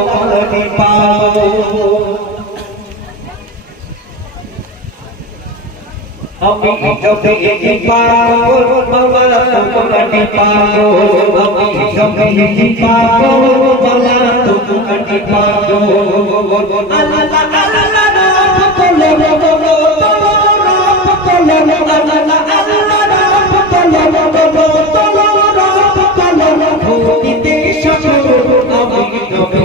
তোমারি পাগল আমি যবে পাগল বাবা তোমারি পাগল আমি যবে পাগল বাবা তোমারি পাগল আল্লাহ আল্লাহ রাব বলে বলো রাব বলে আল্লাহ আল্লাহ রাব বলে বলো রাব বলে ভূমিতে সকল আমি যবে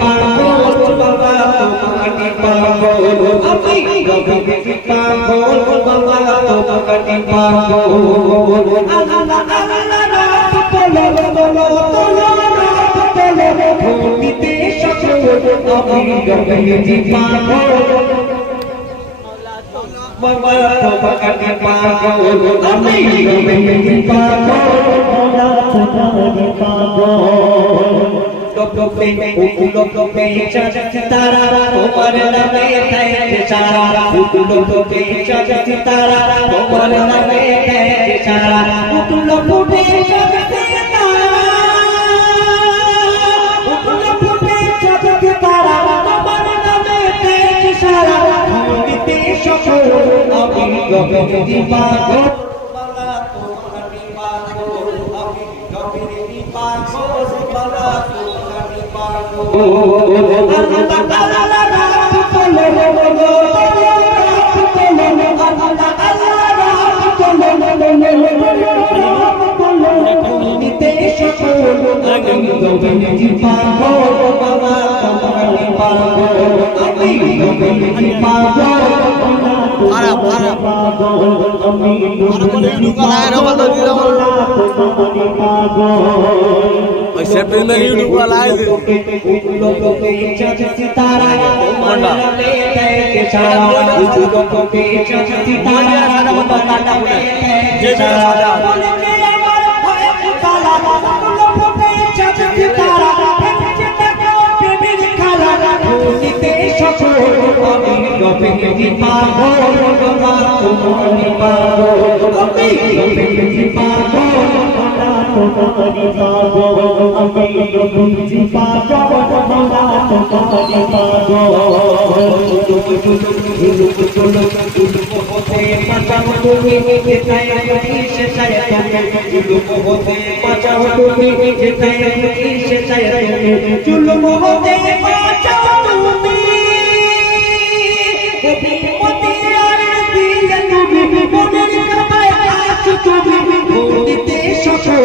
পাগল বাবা তোমারি পাগল আমি যবে পাগল বাবা তোমারি পাগল আল্লাহ আল্লাহ রাব বলে বলো রাব বলে ভূমিতে সকল আমি যবে পাগল বাবা তোমারি পাগল আমি যবে পাগল তোমারি পাগল লোকে লোকে তারা তোমার নামে থাকে সারা লোকে তারা তোমার নামে থাকে সারা লোকে তারা তোমার নামে থাকে সারা ভূমিতে সকল আমি যবে পাগল September YouTube वाला है सितारा मंडा के सारा लोगों के सितारा बताता है सारा बोले के हमारा भय काला लोगों के सितारा के मेरे काला नीते সকল আমি রবে কি পাগল বাবা তোমারি পাগল আমি রবে কি পাগল তোমারি পাগল আমি রবে পাগল বাবা তোমারি পাগল হতে বাঁচাও তুমি যেটাই সে চাই তুমি হতে বাঁচাও তুমি যেটাই সে চাই চুলম হতে বাঁচাও তুমি বিপদে আর দিলে তুমি মনের কাবায় আছো তুমি ভূমিতে সকল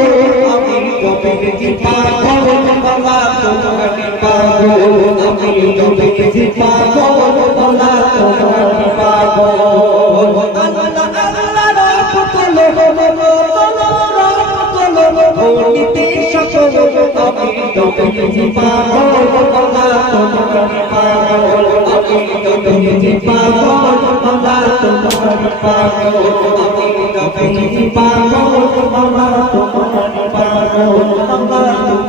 আমি যবে পাগল বাবা তোমারি পাগল আমি যবে পাগল বাবা তোমারি পাগল আল্লাহ আল্লাহ রাব বলে বলো রাব বলে ভূমিতে সকল আমি যবে পাগল বাবা তোমারি পাগল আমি যবে পাগল বাবা তোমারি পাগল আমি যবে পাগল বাবা তোমারি পাগল